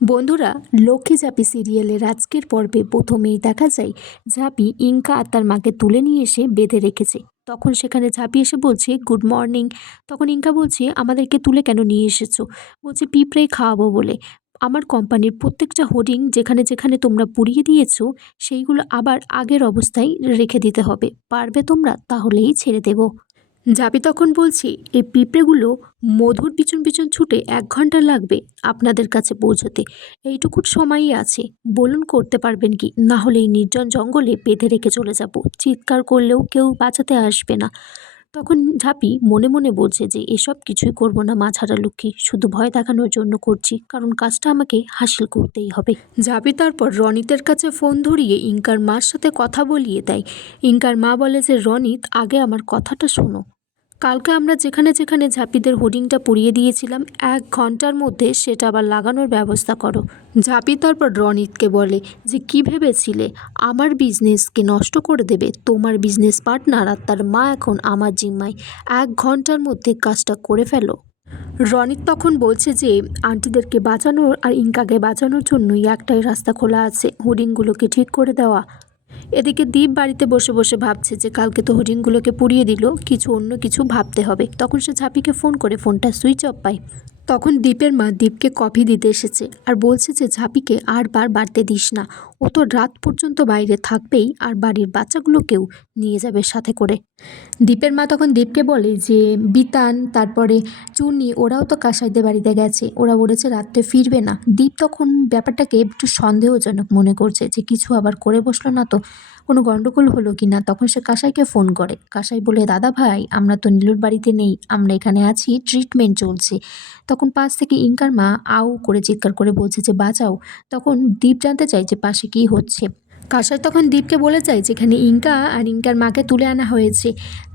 বন্ধুরা, লক্ষ্মী ঝাঁপি সিরিয়ালের আজকের পর্বে প্রথমেই দেখা যায় ঝাঁপি ইনকা আর তার মাকে তুলে নিয়ে এসে বেঁধে রেখেছে। তখন সেখানে ঝাঁপি এসে বলছে গুড মর্নিং। তখন ইনকা বলছে আমাদেরকে তুলে কেন নিয়ে এসেছো? বলছে পিঁপড়ে খাওয়াবো বলে। আমার কোম্পানির প্রত্যেকটা হোর্ডিং যেখানে যেখানে তোমরা পুড়িয়ে দিয়েছো সেইগুলো আবার আগের অবস্থায় রেখে দিতে হবে, পারবে তোমরা? তাহলেই ছেড়ে দেবো। ঝাঁপি তখন বলছি এই পিঁপড়েগুলো মধুর পিছন পিছন ছুটে 1 ঘন্টা লাগবে আপনাদের কাছে পৌঁছতে। এইটুকু সময়ই আছে, বলুন করতে পারবেন কি? না হলে এই নির্জন জঙ্গলে বেঁধে রেখে চলে যাব, চিৎকার করলেও কেউ বাঁচাতে আসবে না। তখন ঝাঁপি মনে মনে বলছে যে এসব কিছুই করব না মা ছাড়া লক্ষ্মী, শুধু ভয় দেখানোর জন্য করছি, কারণ কাজটা আমাকে হাসিল করতেই হবে। ঝাঁপি তারপর রনিতের কাছে ফোন ধরিয়ে ইনকার মার সাথে কথা বলিয়ে দেয়। ইনকার মা বলে যে রনিত, আগে আমার কথাটা শোনো। কালকে আমরা যেখানে যেখানে ঝাঁপিদের হোর্ডিংটা পুড়িয়ে দিয়েছিলাম 1 ঘন্টার মধ্যে সেটা আবার লাগানোর ব্যবস্থা করো। ঝাঁপি তারপর রনিতকে বলে যে কি ভেবেছিলে আমার বিজনেসকে নষ্ট করে দেবে? তোমার বিজনেস পার্টনার আর তার মা এখন আমার জিম্মায়, 1 ঘন্টার মধ্যে কাজটা করে ফেলো। রনিত তখন বলছে যে আন্টিদেরকে বাঁচানোর আর ইনকাকে বাঁচানোর জন্যই একটাই রাস্তা খোলা আছে, হোর্ডিংগুলোকে ঠিক করে দেওয়া। এদিকে দীপ বাড়িতে বসে বসে ভাবছে যে কালকে তো হরিণগুলোকে পুড়িয়ে দিল, কিছু অন্য কিছু ভাবতে হবে। তখন সে ঝাঁপিকে ফোন করে ফোনটা সুইচ অফ পায়। তখন দীপের মা দীপকে কফি দিতে এসেছে আর বলছে যে ঝাঁপিকে আর বাড়তে দিস না, ও তো রাত পর্যন্ত বাইরে থাকবেই আর বাড়ির বাচ্চাগুলোকেও নিয়ে যাবে সাথে করে। দীপের মা তখন দীপকে বলে যে বিতান তারপরে চুনি ওরাও তো কাসাইদের বাড়িতে গেছে, ওরা বলেছে রাত্রে ফিরবে না। দীপ তখন ব্যাপারটাকে একটু সন্দেহজনক মনে করছে যে কিছু আবার করে বসলো না তো, কোনো গন্ডগোল হলো কি না। তখন সে কাসাইকে ফোন করে। কাসাই বলে দাদা ভাই, আমরা তো নীলুর বাড়িতে নেই, আমরা এখানে আছি, ট্রিটমেন্ট চলছে। তখন পাশ থেকে ইনকার মা আউ করে চিৎকার করে বলছে যে বাঁচাও। তখন দীপ জানতে চায় যে পাশে কী হচ্ছে। কাসাই তখন দীপকে বলে যায় যেখানে ইনকা আর ইনকার মাকে তুলে আনা হয়েছে।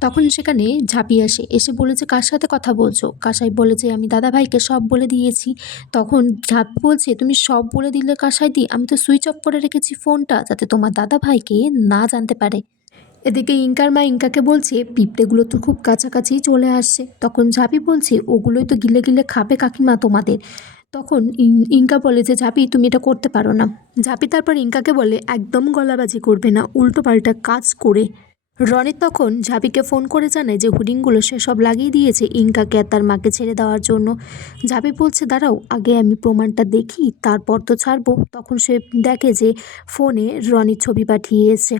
তখন সেখানে ঝাঁপি আসে, এসে বলেছে কার সাথে কথা বলছো? কাসাই বলে যে আমি দাদা ভাইকে সব বলে দিয়েছি। তখন ঝাঁপি বলছে তুমি সব বলে দিলে কাসাই দি, আমি তো সুইচ অফ করে রেখেছি ফোনটা যাতে তোমার দাদা ভাইকে না জানতে পারে। এদিকে ইনকার মা ইনকাকে বলছে পিঁপড়েগুলো তো খুব কাছাকাছি চলে আসছে। তখন ঝাঁপি বলছে ওগুলোই তো গিলে গিলে খাবে কাকিমা তোমাদের। তখন ইনকা বলে যে ঝাঁপি তুমি এটা করতে পারো না। ঝাঁপি তারপর ইনকাকে বলে একদম গলাবাজি করবে না, উল্টো পাল্টা কাজ করে। রনিত তখন ঝাঁপিকে ফোন করে জানায় যে হুডিংগুলো সে সব লাগিয়ে দিয়েছে ইনকাকে আর তার মাকে ছেড়ে দেওয়ার জন্য। ঝাঁপি বলছে দাঁড়াও, আগে আমি প্রমাণটা দেখি তারপর তো ছাড়বো। তখন সে দেখে যে ফোনে রনির ছবি পাঠিয়েছে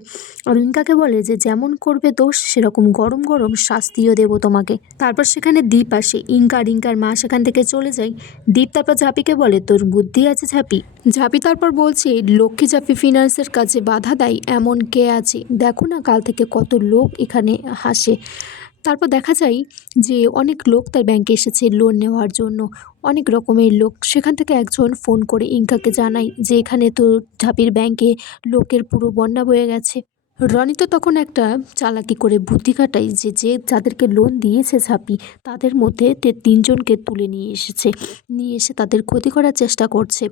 আর ইনকাকে বলে যে যেমন করবে দোষ সেরকম গরম গরম শাস্তিও দেবো তোমাকে। তারপর সেখানে দীপ আসে, ইনকা আর ইনকার মা সেখান থেকে চলে যায়। দীপ তারপর ঝাঁপিকে বলে তোর বুদ্ধি আছে ঝাঁপি। ঝাঁপি তারপর বলছে লক্ষ্মী ঝাঁপি ফিনান্সের কাজে বাধা দেয় এমন কে আছে? দেখো না কাল থেকে কত লোক এখানে হাসে। তারপর দেখা যায় যে অনেক লোক তার ব্যাংকে এসেছে লোন নেওয়ার জন্য, অনেক রকমের লোক। সেখান থেকে একজন ফোন করে ইনকাকে জানায় যে এখানে তো ঝাঁপির ব্যাংকে লোকের পুরো বন্যা বয়ে গেছে। রনি তো তখন একটা চালাকি করে বুদ্ধি খাটায় যে যাদেরকে লোন দিয়েছে ঝাঁপি তাদের মধ্যে 3জনকে তুলে নিয়ে এসে তাদের ক্ষতি করার চেষ্টা করছে।